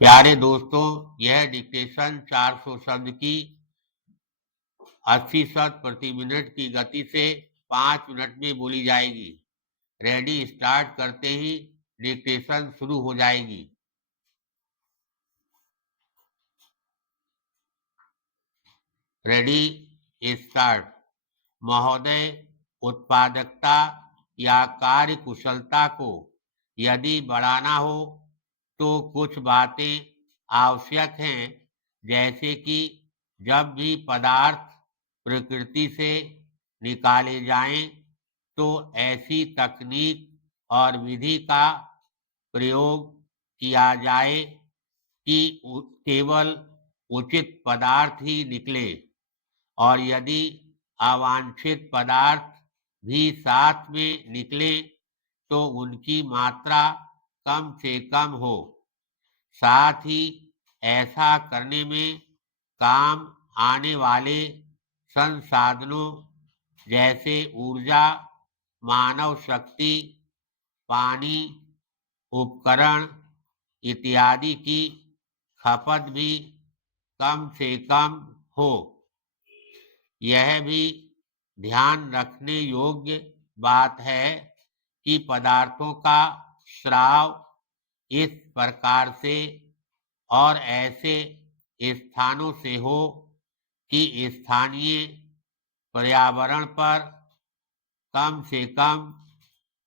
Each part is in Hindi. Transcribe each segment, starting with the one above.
प्यारे दोस्तों, यह डिक्टेशन 400 शब्द की 80 शब्द प्रति मिनट की गति से 5 मिनट में बोली जाएगी। रेडी स्टार्ट करते ही डिक्टेशन शुरू हो जाएगी। Ready start. महोदय, उत्पादकता या कार्य कुशलता को यदि बढ़ाना हो तो कुछ बातें आवश्यक हैं, जैसे कि जब भी पदार्थ प्रकृति से निकाले जाएं तो ऐसी तकनीक और विधि का प्रयोग किया जाए कि केवल उचित पदार्थ ही निकले, और यदि अवांछित पदार्थ भी साथ में निकले तो उनकी मात्रा कम से कम हो। साथ ही ऐसा करने में काम आने वाले संसाधनों जैसे ऊर्जा, मानव शक्ति, पानी, उपकरण इत्यादि की खपत भी कम से कम हो। यह भी ध्यान रखने योग्य बात है कि पदार्थों का स्राव इस प्रकार से और ऐसे स्थानों से हो कि स्थानीय पर्यावरण पर कम से कम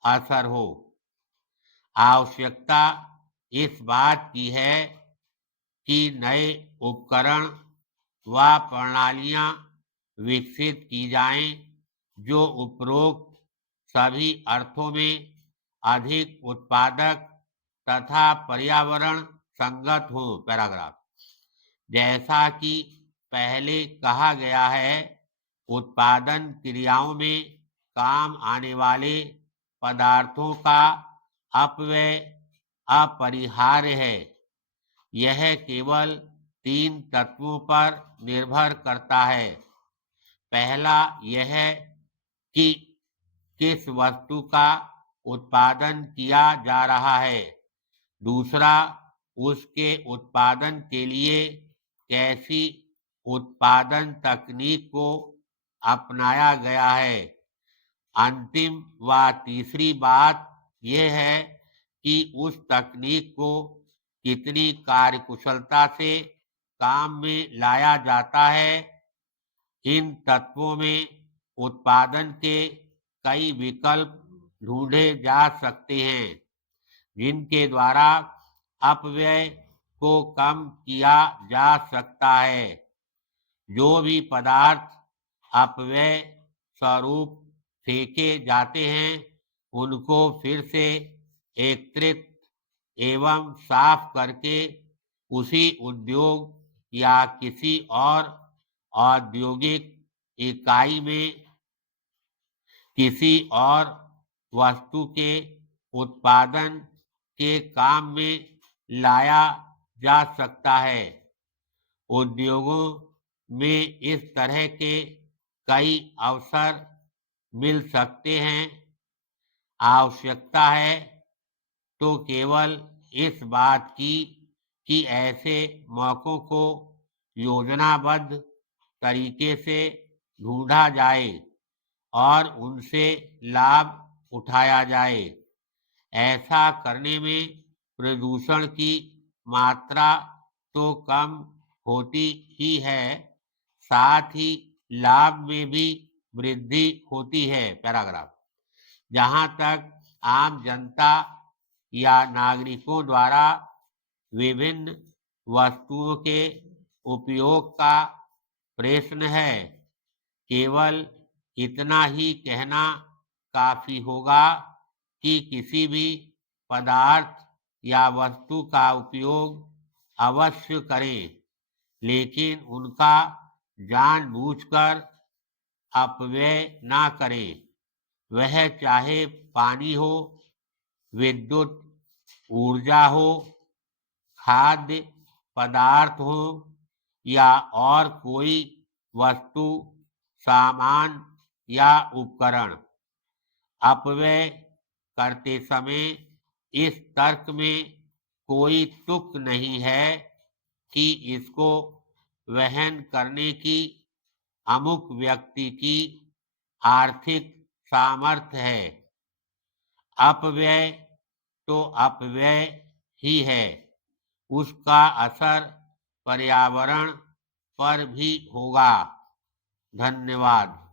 असर हो। आवश्यकता इस बात की है कि नए उपकरण व प्रणालियां विकसित की जाएं जो उपरोक्त सभी अर्थों में अधिक उत्पादक तथा पर्यावरण संगत हो। पैराग्राफ। जैसा कि पहले कहा गया है, उत्पादन क्रियाओं में काम आने वाले पदार्थों का अपव्यय अपरिहार्य है। यह केवल 3 तत्वों पर निर्भर करता है। पहला यह कि किस वस्तु का उत्पादन किया जा रहा है। दूसरा, उसके उत्पादन के लिए कैसी उत्पादन तकनीक को अपनाया गया है। अंतिम व तीसरी बात यह है कि उस तकनीक को कितनी कार्यकुशलता से काम में लाया जाता है। इन तत्वों में उत्पादन के कई विकल्प ढूंढे जा सकते हैं, जिनके द्वारा अपव्यय को कम किया जा सकता है। जो भी पदार्थ अपव्यय स्वरूप फेंके जाते हैं, उनको फिर से एकत्रित एवं साफ करके उसी उद्योग या किसी और औद्योगिक इकाई में किसी और वस्तु के उत्पादन के काम में लाया जा सकता है। उद्योगों में इस तरह के कई अवसर मिल सकते हैं। आवश्यकता है तो केवल इस बात की कि ऐसे मौकों को योजनाबद्ध तरीके से ढूंढा जाए और उनसे लाभ उठाया जाए। ऐसा करने में प्रदूषण की मात्रा तो कम होती ही है, साथ ही लाभ में भी वृद्धि होती है। पैराग्राफ। जहाँ तक आम जनता या नागरिकों द्वारा विभिन्न वस्तुओं के उपयोग का प्रश्न है, केवल इतना ही कहना काफी होगा कि किसी भी पदार्थ या वस्तु का उपयोग अवश्य करें, लेकिन उनका जानबूझकर अपव्यय ना करें। वह चाहे पानी हो, विद्युत ऊर्जा हो, खाद्य पदार्थ हो या और कोई वस्तु, सामान या उपकरण। अपव्यय करते समय इस तर्क में कोई तुक नहीं है कि इसको वहन करने की अमुक व्यक्ति की आर्थिक सामर्थ्य है। अपव्यय तो अपव्यय ही है, उसका असर पर्यावरण पर भी होगा। धन्यवाद।